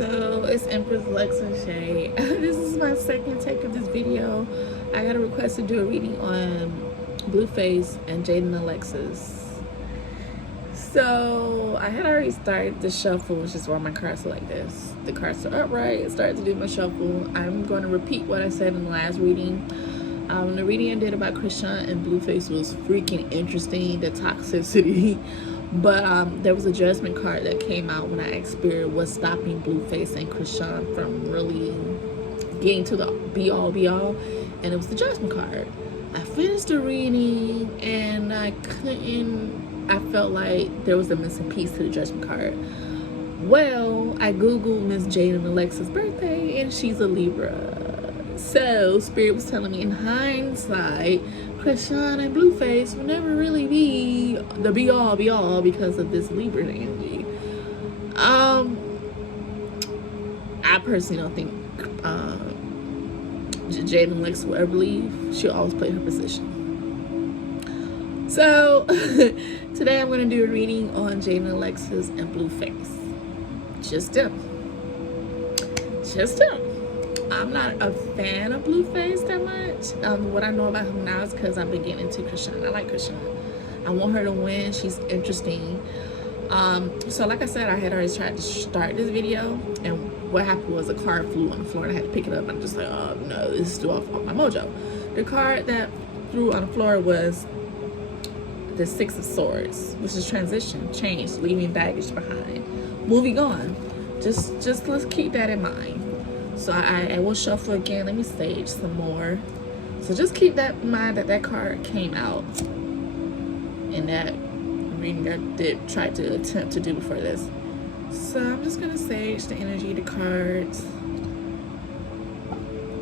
So it's Empress LuxAse. This is my second take of this video. I got a request to do a reading on Blueface and Jaden Alexis. So I had already started the shuffle, which is why my cards are like this. The cards are upright. I started to do my shuffle. I'm going to repeat what I said in the last reading. The reading I did about Cashapp and Blueface was freaking interesting. The toxicity. But there was a judgment card that came out when I asked Spirit what's stopping Blueface and Cashapp from really getting to the be-all, and it was the judgment card. I finished the reading and I felt like there was a missing piece to the judgment card. Well, I googled Miss Jaidyn Alexis' birthday and she's a Libra. So Spirit was telling me in hindsight, Cashapp and Blueface will never really be the be-all because of this Libra energy. I personally don't think Jaidyn Alexis will ever leave. She'll always play her position. So today I'm going to do a reading on Jaidyn Alexis and Blueface. Just them. I'm not a fan of Blueface that much. What I know about him now is because I've been getting into Cashapp. I like Cashapp. I want her to win. She's interesting. So like I said, I had already tried to start this video, and what happened was a card flew on the floor and I had to pick it up. I'm just like, oh no, this threw off my mojo. The card that threw on the floor was the Six of Swords, which is transition, change, leaving baggage behind, moving on. Just let's keep that in mind. So I will shuffle again. Let me sage some more. So just keep that in mind that card came out in that reading I did try to attempt to do before this. So I'm just gonna sage the energy of the cards.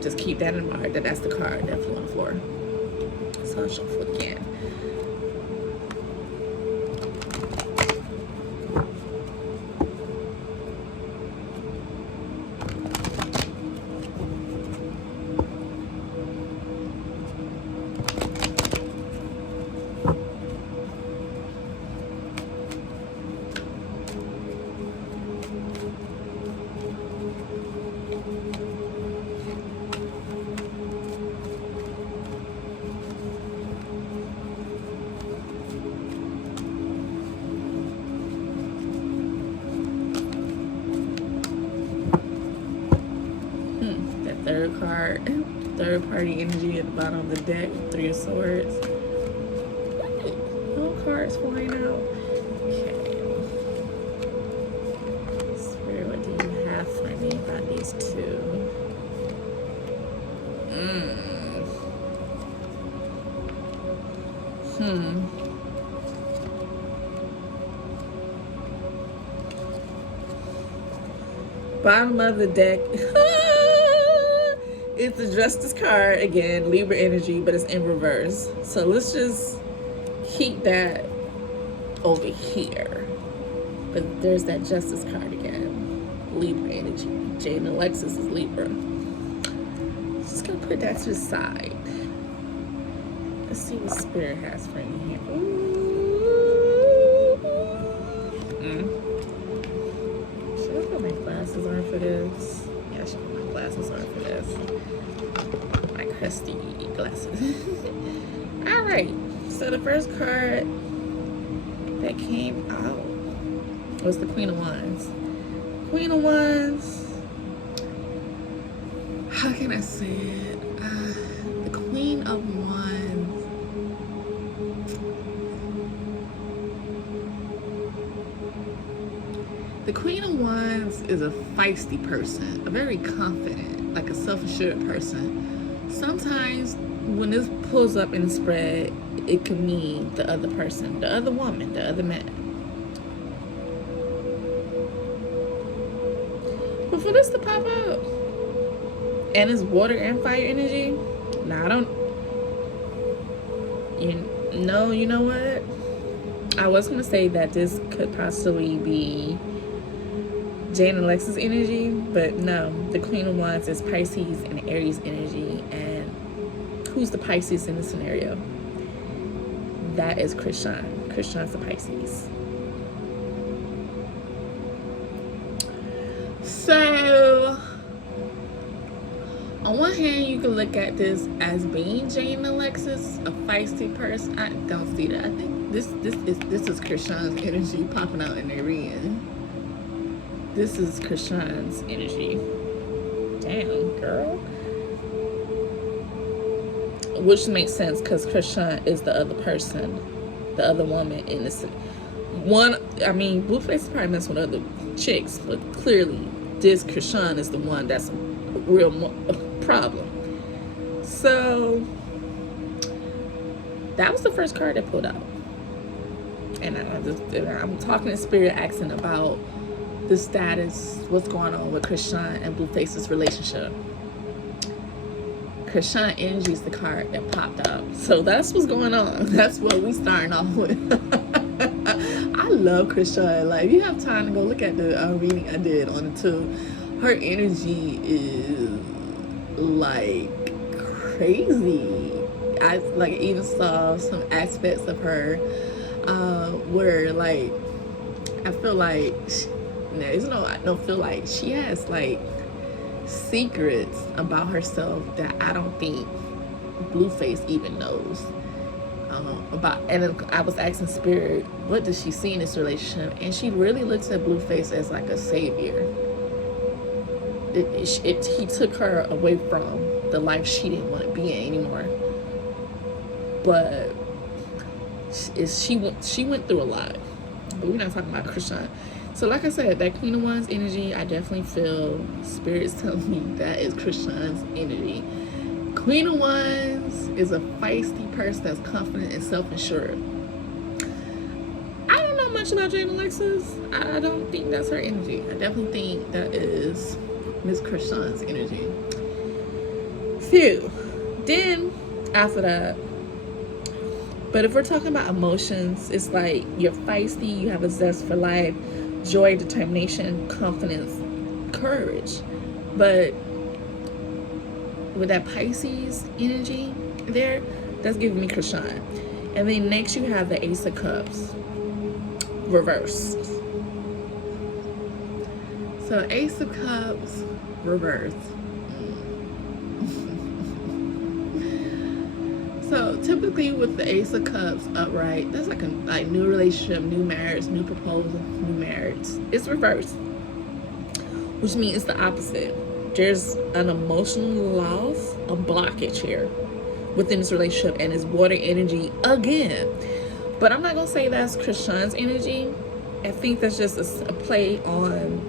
Just keep that in mind that's the card that flew on the floor. So I'll shuffle again. Third card, third party energy at the bottom of the deck, Three of Swords. No cards flying out. Okay. Spirit, what do you have for me about these two? Bottom of the deck. It's the Justice card again, Libra energy, but it's in reverse. So let's just keep that over here. But there's that Justice card again, Libra energy. Jaidyn Alexis is Libra. Just gonna put that to the side. Let's see what Spirit has for me here. Should I put my glasses on for this? Yeah, I should put my glasses on for this. My crusty glasses. Alright, so the first card that came out was the Queen of Wands. Queen of Wands, how can I say it? The Queen of Wands. The Queen of Wands is a feisty person, a very confident, like a self-assured person. Sometimes when this pulls up in the spread, it can mean the other person, the other woman, the other man. But for this to pop out, and it's water and fire energy, now I don't, you know what? I was going to say that this could possibly be Jaidyn Alexis energy, but no, the Queen of Wands is Pisces and Aries energy. And who's the Pisces in this scenario? That is Cashapp. Cashapp's the Pisces. So on one hand, you can look at this as being Jaidyn and Alexis, a feisty person. I don't see that. I think this is Krishan's energy popping out in their reading. This is Krishan's energy. Damn, girl. Which makes sense because Krishan is the other person, the other woman in this one. I mean, Blueface is probably messing with other chicks, but clearly this Krishan is the one that's a real problem. So that was the first card I pulled out, and I'm talking in spirit, asking about the status, what's going on with Krishan and Blueface's relationship. Krishan energy is the card that popped out, so that's what's going on. That's what we starting off with. I love Krishan. Like, if you have time to go look at the reading I did on it too, her energy is like crazy. I like even saw some aspects of her where like I feel like I don't feel like she has like secrets about herself that I don't think Blueface even knows about. And then I was asking Spirit, what does she see in this relationship? And she really looks at Blueface as like a savior. He took her away from the life she didn't want to be in anymore. But she went through a lot. But we're not talking about Krishan. So like I said, that Queen of Wands energy, I definitely feel Spirit's telling me that is Krishan's energy. Queen of Wands is a feisty person that's confident and self-assured. I don't know much about Jaidyn and Alexis. I don't think that's her energy. I definitely think that is Miss Krishan's energy. Phew. Then after that, but if we're talking about emotions, it's like you're feisty, you have a zest for life, joy, determination, confidence, courage. But with that Pisces energy there, that's giving me Krishan. And then next you have the Ace of Cups reversed. So Ace of Cups reversed. So typically with the Ace of Cups upright, that's like a new relationship, new marriage, new proposal, new marriage. It's reversed, which means it's the opposite. There's an emotional loss, a blockage here within this relationship, and it's water energy again. But I'm not gonna say that's Krishan's energy. I think that's just a play on.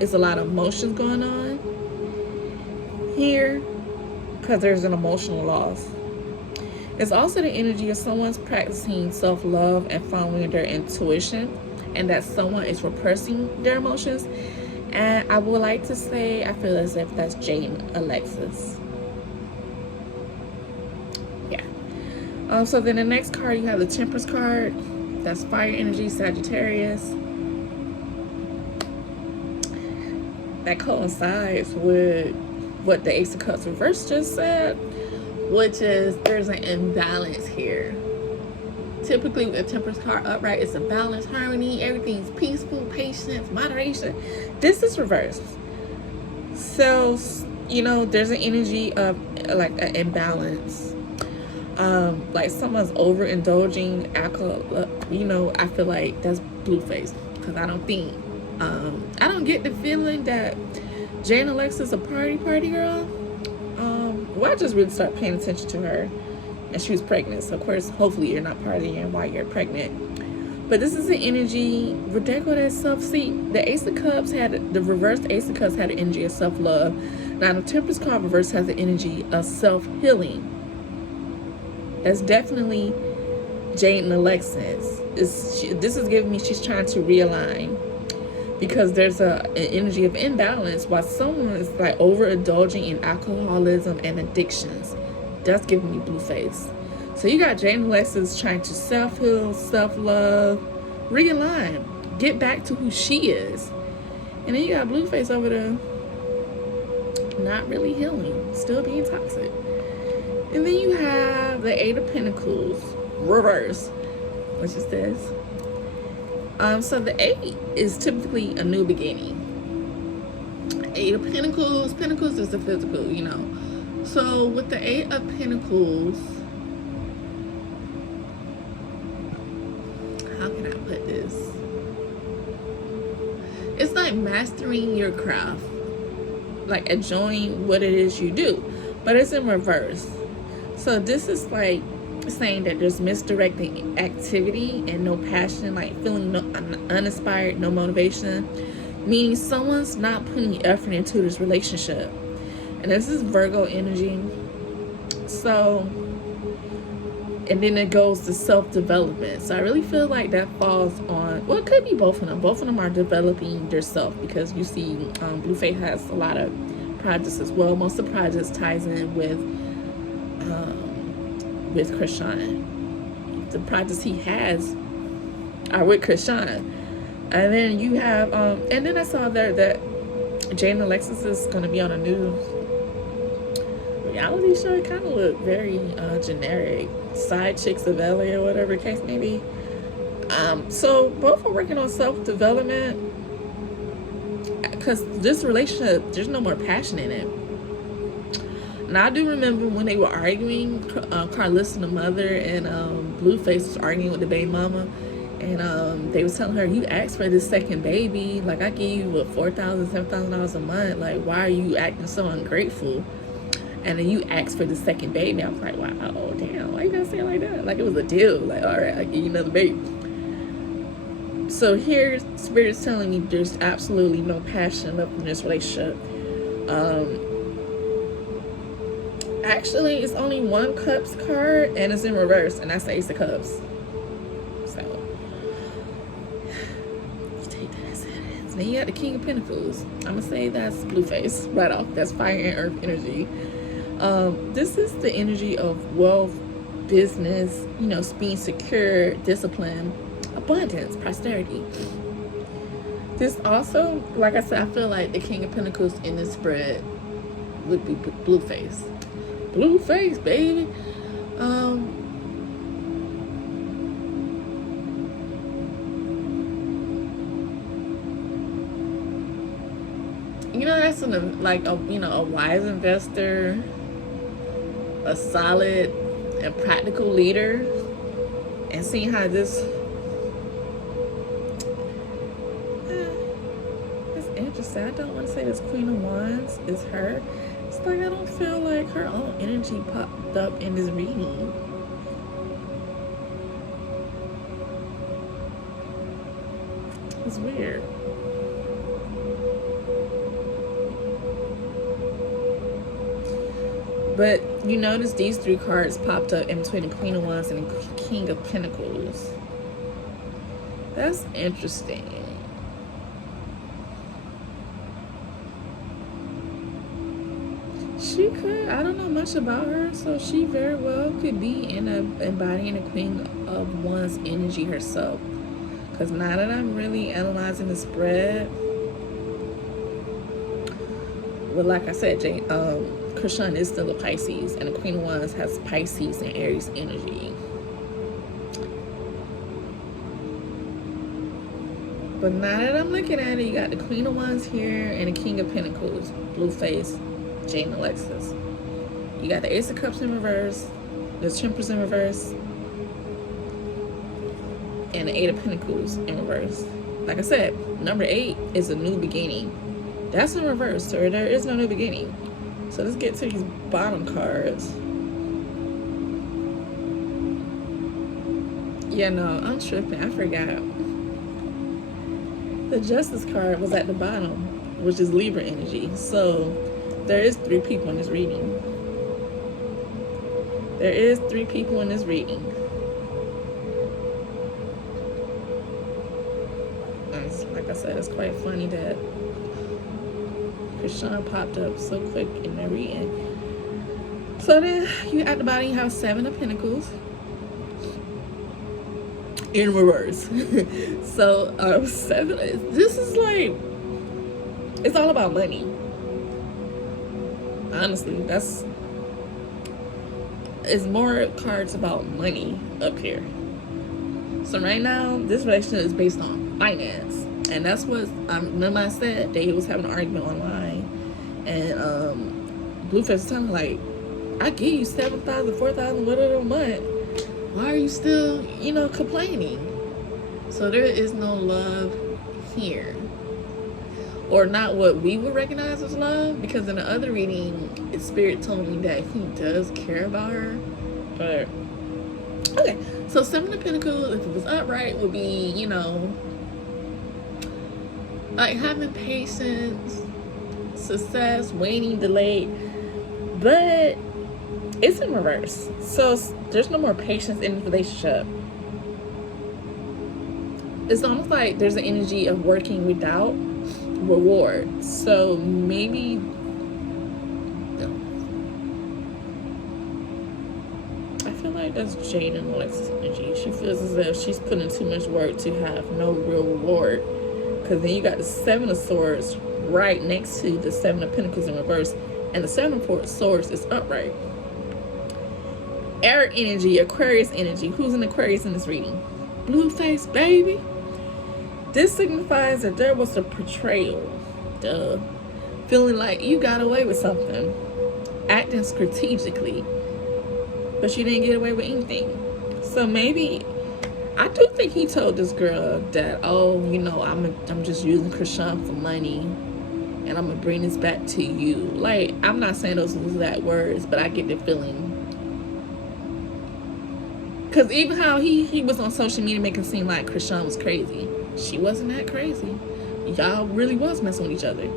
It's a lot of emotions going on here because there's an emotional loss. It's also the energy of someone's practicing self-love and following their intuition, and that someone is repressing their emotions. And I would like to say, I feel as if that's Jaidyn Alexis. Yeah. So then the next card, you have the Temperance card. That's fire energy, Sagittarius. That coincides with what the Ace of Cups reverse just said, which is there's an imbalance here. Typically with a Temperance card upright, it's a balance, harmony, everything's peaceful, patience, moderation. This is reversed. So, you know, there's an energy of like an imbalance. Like someone's overindulging alcohol. You know, I feel like that's Blueface, because I don't think, I don't get the feeling that Jaidyn Alexis is a party girl. Well, I just really started paying attention to her, and she was pregnant. So of course, hopefully you're not partying while you're pregnant. But this is the energy. Ridiculous that self-see. The Ace of Cups had the reversed Ace of Cups had the energy of self-love. Now the Temperance card reverse has the energy of self-healing. That's definitely Jaidyn Alexis. This is giving me she's trying to realign, because there's an energy of imbalance while someone is like overindulging in alcoholism and addictions. That's giving me Blueface. So you got Jaidyn Alexis trying to self-heal, self-love, realign, get back to who she is. And then you got Blueface over there not really healing, still being toxic. And then you have the Eight of Pentacles reverse, which is this. So the 8 is typically a new beginning. Eight of Pentacles. Pentacles is the physical, you know. So with the Eight of Pentacles, how can I put this? It's like mastering your craft, like enjoying what it is you do, but it's in reverse. So this is like saying that there's misdirecting activity and no passion, like feeling uninspired, no motivation, meaning someone's not putting effort into this relationship. And this is Virgo energy. So, and then it goes to self-development. So I really feel like that falls on, well, it could be both of them. Both of them are developing their self, because you see Blueface has a lot of projects as well. Most of the projects ties in with Cashapp. The projects he has are with Cashapp. And then you have, and then I saw there that Jaden and Alexis is going to be on a new reality show. It kind of looked very generic. Side Chicks of LA or whatever the case may be. So both are working on self-development, because this relationship, there's no more passion in it. And I do remember when they were arguing, Carlissa, the mother, and Blueface was arguing with the baby mama. And they was telling her, you asked for this second baby. Like, I gave you, what, $4,000, $7,000 a month. Like, why are you acting so ungrateful? And then you asked for the second baby. I was like, wow, damn, why you gotta say it like that? Like, it was a deal. Like, all right, I'll give you another baby. So here, Spirit's telling me there's absolutely no passion left in this relationship. Actually, it's only one Cups card, and it's in reverse, and that's the Ace of Cups. So, you take that as it is. Then you got the King of Pentacles. I'm gonna say that's Blueface right off. That's fire and earth energy. This is the energy of wealth, business, you know, being secure, discipline, abundance, prosperity. This also, like I said, I feel like the King of Pentacles in this spread would be Blueface. Blueface, baby. You know, that's like a wise investor, a solid and practical leader, and seeing how this it's interesting. I don't want to say this Queen of Wands is her. It's like I don't feel like her own energy popped up in this reading. It's weird. But you notice these three cards popped up in between the Queen of Wands and the King of Pentacles. That's interesting. She could, I don't know much about her, so she very well could be embodying the Queen of Wands energy herself. Because now that I'm really analyzing the spread, well, like I said, Cashapp is still a Pisces, and the Queen of Wands has Pisces and Aries energy. But now that I'm looking at it, you got the Queen of Wands here and the King of Pentacles, Blueface, Jaidyn, Alexis. You got the Ace of Cups in reverse, the Empress in reverse, and the Eight of Pentacles in reverse. Like I said, number 8 is a new beginning. That's in reverse, so there is no new beginning. So let's get to these bottom cards. Yeah, no, I'm tripping. I forgot. The Justice card was at the bottom, which is Libra energy. So there is 3 people in this reading. There is 3 people in this reading. And like I said, it's quite funny that Cashapp popped up so quick in the reading. So then you at the bottom you have 7 of Pentacles in reverse. So 7, this is like, it's all about money. Honestly, it's more cards about money up here. So right now, this relationship is based on finance. And that's what, remember I said they was having an argument online. And Blueface was telling me, like, I give you 7,000, 4,000, whatever a month. Why are you still, you know, complaining? So there is no love here. Or not what we would recognize as love, because in the other reading, Spirit told me that he does care about her. But okay, so Seven of Pentacles, if it was upright, would be, you know, like having patience, success, waiting, delayed. But it's in reverse. So there's no more patience in the relationship. It's almost like there's an energy of working without reward. So maybe I feel like that's Jaden and Alexis energy. She feels as if she's putting too much work to have no real reward. Because then you got the Seven of Swords right next to the Seven of Pentacles in reverse, and the Seven of Swords is upright. Air energy, Aquarius energy. Who's an Aquarius in this reading? Blueface, baby. This signifies that there was a betrayal. Duh. Feeling like you got away with something. Acting strategically. But you didn't get away with anything. So maybe, I do think he told this girl that, oh, you know, I'm just using Cashapp for money. And I'm going to bring this back to you. Like, I'm not saying those exact words, but I get the feeling. Because even how he was on social media making it seem like Cashapp was crazy. She wasn't that crazy. Y'all really was messing with each other.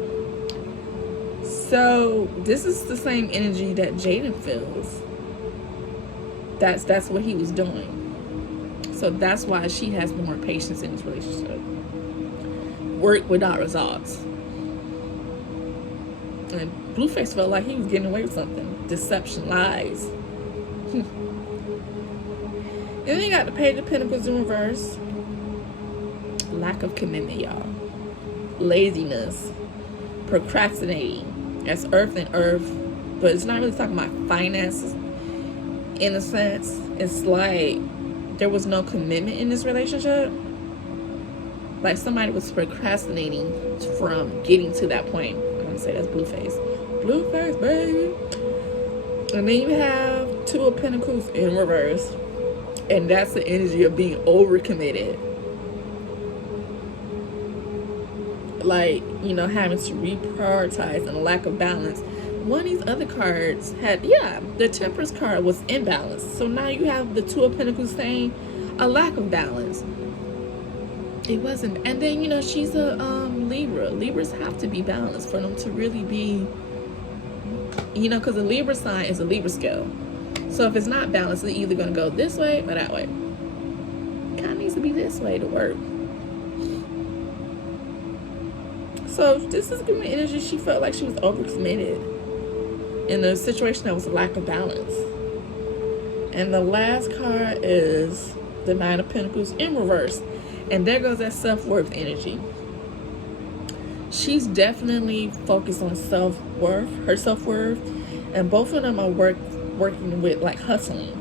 So this is the same energy that Jaden feels. That's what he was doing. So that's why she has more patience in this relationship. Work without results. And Blueface felt like he was getting away with something. Deception, lies. And then you got the Page of Pentacles in reverse. Lack of commitment, y'all. Laziness. Procrastinating. That's earth and earth. But it's not really talking about finances. In a sense, it's like there was no commitment in this relationship. Like somebody was procrastinating from getting to that point. I'm going to say that's Blueface. Blueface, baby. And then you have Two of Pentacles in reverse. And that's the energy of being overcommitted. Like, you know, having to reprioritize and a lack of balance. One of these other cards had, the Temperance card was imbalanced. So now you have the Two of Pentacles saying a lack of balance. It wasn't. And then, you know, she's a Libra. Libras have to be balanced for them to really be, you know, because a Libra sign is a Libra scale. So if it's not balanced, it's either going to go this way or that way. Kind of needs to be this way to work. So this is giving me energy. She felt like she was overcommitted in a situation that was a lack of balance. And the last card is the Nine of Pentacles in reverse. And there goes that self-worth energy. She's definitely focused on self-worth, her self-worth. And both of them are working with, like, hustling.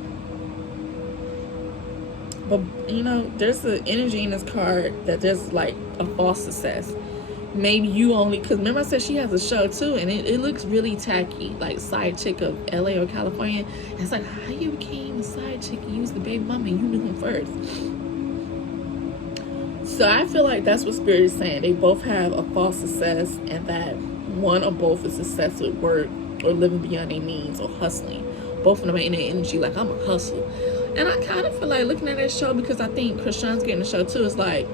But, you know, there's an energy in this card that there's, like, a false success. Maybe you only, because remember I said she has a show too, and it looks really tacky, like side chick of LA or California. And it's like, how you became a side chick? You was the baby mama and you knew him first. So I feel like that's what Spirit is saying. They both have a false success, and that one or both is success with work or living beyond their means or hustling. Both of them are in their energy like, I'm a hustle. And I kind of feel like looking at that show, because I think Krishan's getting the show too, it's like,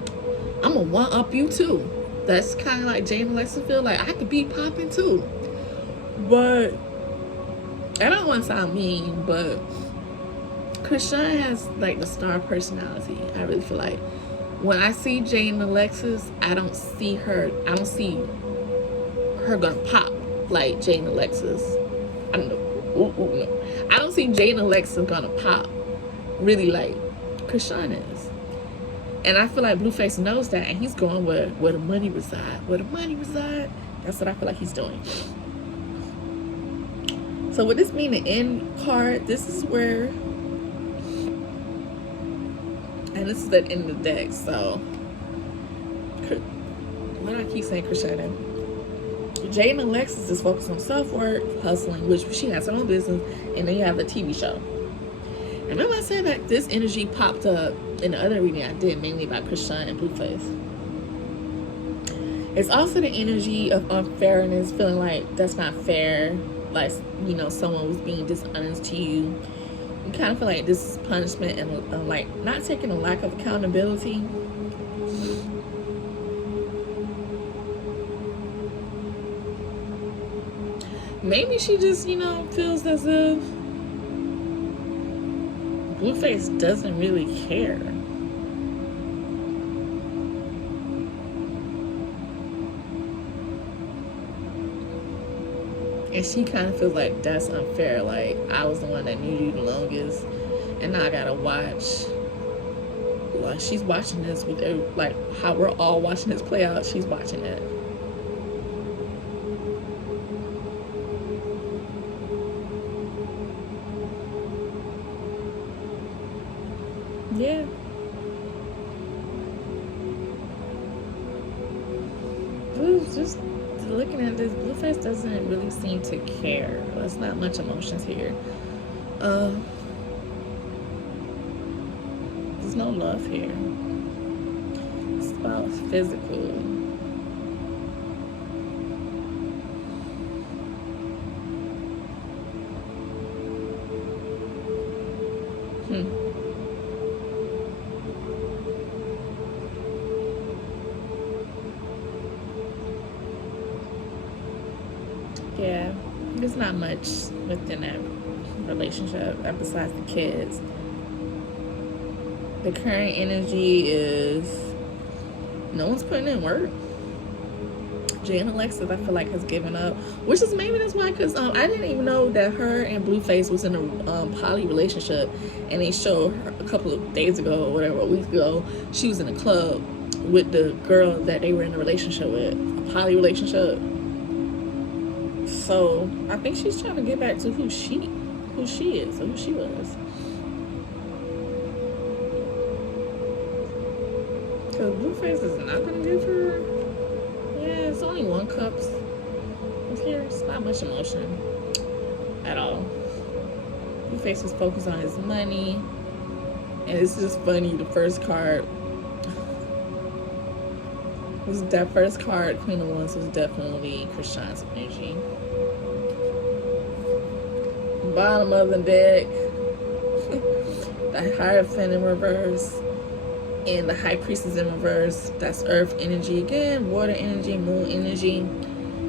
I'm gonna one up you too. That's kind of like Jaden and Alexis feel like I could be popping too. But I don't want to sound mean, but Krishan has like the star personality. I really feel like when I see Jaden and Alexis, I don't see her gonna pop like Jaden and Alexis. I don't know. No. I don't see Jaden and Alexis gonna pop really like Krishan is. And I feel like Blueface knows that, and he's going where the money reside. Where the money reside, that's what I feel like he's doing. So with this being the end card, this is where, and this is the end of the deck. So, why do I keep saying Krishna? You Jaden and Alexis is focused on self-work, hustling, which she has her own business, and then you have the TV show. Remember I said that this energy popped up in the other reading I did, mainly about Cashapp and Blueface. It's also the energy of unfairness, feeling like that's not fair, like, you know, someone was being dishonest to you. You kind of feel like this is punishment and like not taking a lack of accountability. Maybe she just, you know, feels as if Blueface doesn't really care. And she kind of feels like that's unfair. Like, I was the one that knew you the longest, and now I gotta watch. Like, she's watching this with, like, how we're all watching this play out. She's watching it. Yeah. Blue's just looking at this. Blueface doesn't really seem to care. There's not much emotions here. There's no love here. It's about physical. Yeah, there's not much within that relationship besides the kids. The current energy is no one's putting in work. Jaidyn and Alexis, I feel like, has given up, which is maybe that's why, because I didn't even know that her and Blueface was in a poly relationship, and they showed her a couple of days ago or whatever, a week ago, she was in a club with the girl that they were in a relationship with, a poly relationship. So I think she's trying to get back to who she is or who she was. Because Blueface is not going to give her. Yeah, it's only one cup. Here, it's not much emotion at all. Blueface is focused on his money. And it's just funny, the first card was that first card, Queen of Wands, was definitely Cashapp's energy. Bottom of the deck, the Hierophant in reverse, and the High Priestess in reverse. That's Earth energy again, water energy, moon energy,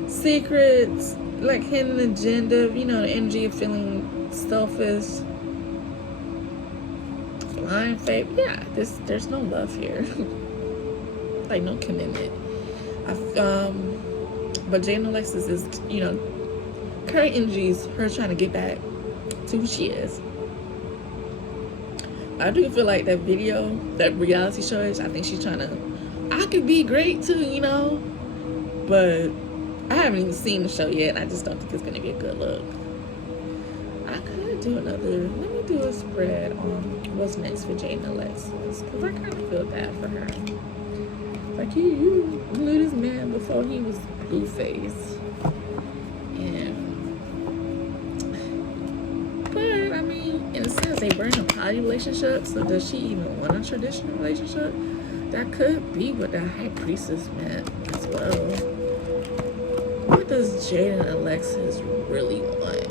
secrets, like hidden agenda, you know, the energy of feeling selfish, blind faith. Yeah, there's no love here. Like, no commitment. But Jaidyn and Alexis is, you know, current energies, her trying to get back to who she is. I do feel like that video, that reality show is, I think she's trying to, I could be great too, you know, but I haven't even seen the show yet, and I just don't think it's going to be a good look. I could do let me do a spread on what's next for Jaidyn and Alexis, because I kind of feel bad for her. Like, you knew this man before he was Blueface. But, I mean, in a sense, they were in a poly relationship, so does she even want a traditional relationship? That could be what the High Priestess meant as well. What does Jaidyn and Alexis really want?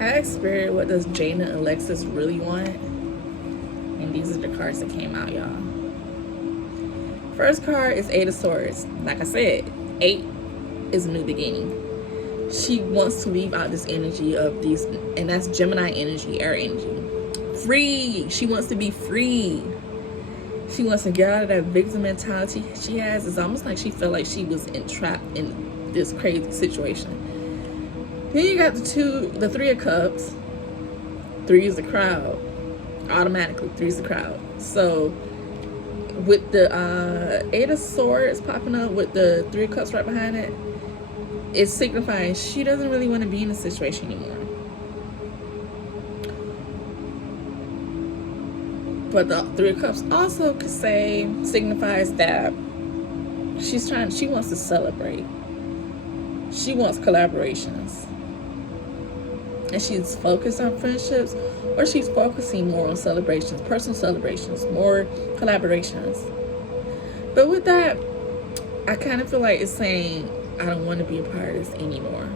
I asked Spirit, what does Jaidyn and Alexis really want? And these are the cards that came out, y'all. First card is Eight of Swords. Like I said, 8 is a new beginning. She wants to leave out this energy of these, and that's Gemini energy, air energy. Free. She wants to be free. She wants to get out of that victim mentality she has. It's almost like she felt like she was entrapped in this crazy situation. Then you got the Three of Cups. 3 is the crowd. Automatically, 3 is the crowd. So with the 8 of Swords popping up with the 3 of Cups right behind it, it's signifying she doesn't really want to be in a situation anymore. But the 3 of Cups also could signifies that she wants to celebrate. She wants collaborations. And she's focused on friendships, or she's focusing more on celebrations, personal celebrations, more collaborations. But with that, I kind of feel like it's saying, I don't want to be a part of this anymore.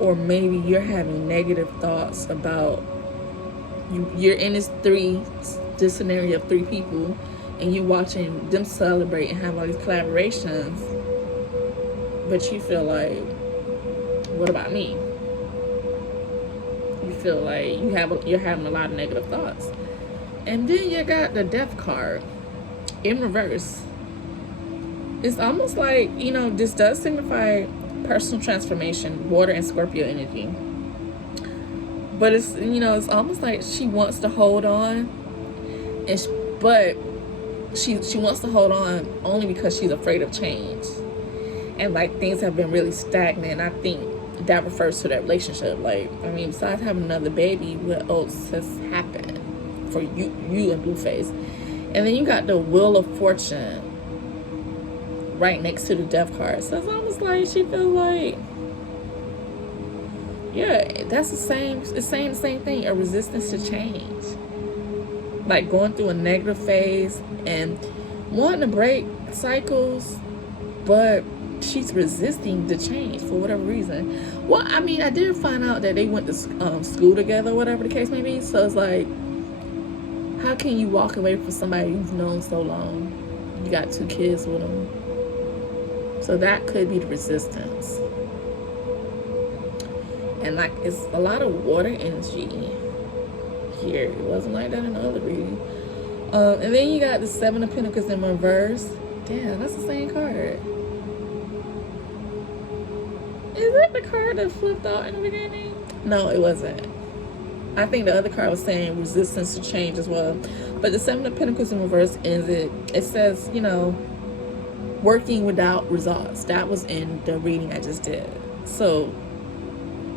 Or maybe you're having negative thoughts about, you're in this scenario of 3 people, and you're watching them celebrate and have all these collaborations, but you feel like, what about me? You feel like you're having a lot of negative thoughts. And then you got the Death card in reverse. It's almost like, this does signify personal transformation, water and Scorpio energy. But it's, it's almost like she wants to hold on, but she wants to hold on only because she's afraid of change. And like things have been really stagnant. I think that refers to that relationship. Like, besides having another baby, what else has happened for you and Blueface? And then you got the Wheel of Fortune right next to the Death card. So it's almost like she feels like, yeah, that's the same. It's saying the same thing. A resistance to change, like going through a negative phase and wanting to break cycles, but she's resisting the change for whatever reason. Well, I did find out that they went to school together, whatever the case may be. So it's like, how can you walk away from somebody you've known so long? You got 2 kids with them. So that could be the resistance. And like, it's a lot of water energy here. It wasn't like that in the other reading. And then you got the 7 of Pentacles in reverse. Damn, that's the same card. Is it the card that flipped out in the beginning? No, it wasn't. I think the other card was saying resistance to change as well. But the 7 of Pentacles in reverse ends it. It says, working without results. That was in the reading I just did. So,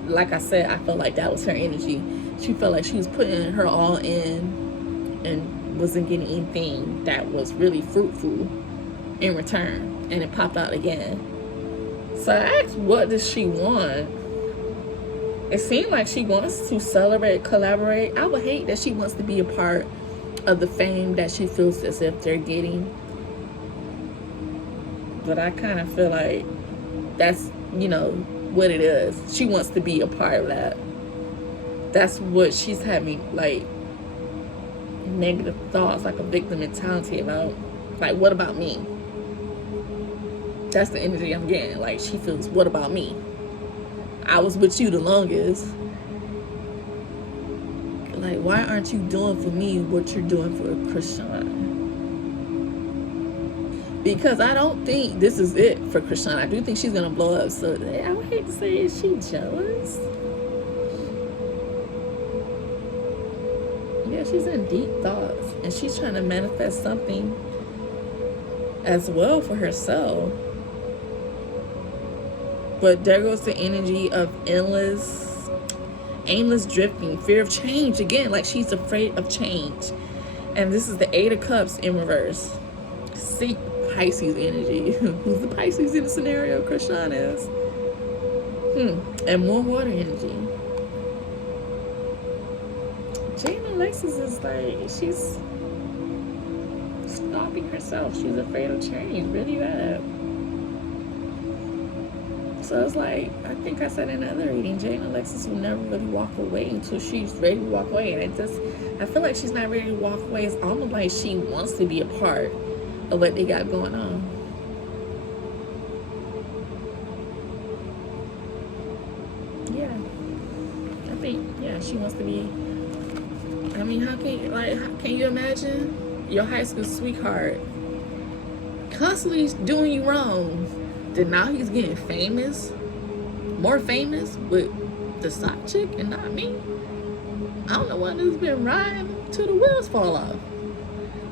like I said, I felt like that was her energy. She felt like she was putting her all in and wasn't getting anything that was really fruitful in return. And it popped out again. So I asked, what does she want? It seemed like she wants to celebrate, collaborate. I would hate that she wants to be a part of the fame that she feels as if they're getting. But I kind of feel like that's, what it is. She wants to be a part of that. That's what she's having, like, negative thoughts, like a victim mentality about. Like, what about me? That's the energy I'm getting. Like, she feels, what about me? I was with you the longest. Like, why aren't you doing for me what you're doing for Krishan? Because I don't think this is it for Krishan. I do think she's going to blow up. So, I would hate to say, is she jealous? Yeah, she's in deep thoughts. And she's trying to manifest something as well for herself. But there goes the energy of aimless drifting, fear of change. Again, like she's afraid of change. And this is the 8 of Cups in reverse. See, Pisces energy. Who's the Pisces in the scenario? Krishan is. And more water energy. Jaden and Alexis is like, she's stopping herself. She's afraid of change really bad. So it's like, I think I said in another reading, Jaden and Alexis will never really walk away until she's ready to walk away. And I feel like she's not ready to walk away. It's almost like she wants to be a part of what they got going on. Yeah. I think, yeah, she wants to be. How can you imagine your high school sweetheart constantly doing you wrong, then now he's getting famous, more famous with the side chick and not me. I don't know what has been riding till the wheels fall off.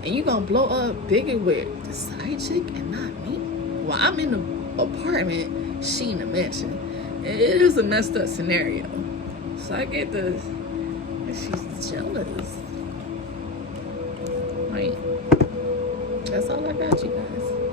And you gonna blow up bigger with the side chick and not me? Well, I'm in the apartment, she in the mansion. It is a messed up scenario. So I get the, she's jealous. Like, that's all I got, you guys.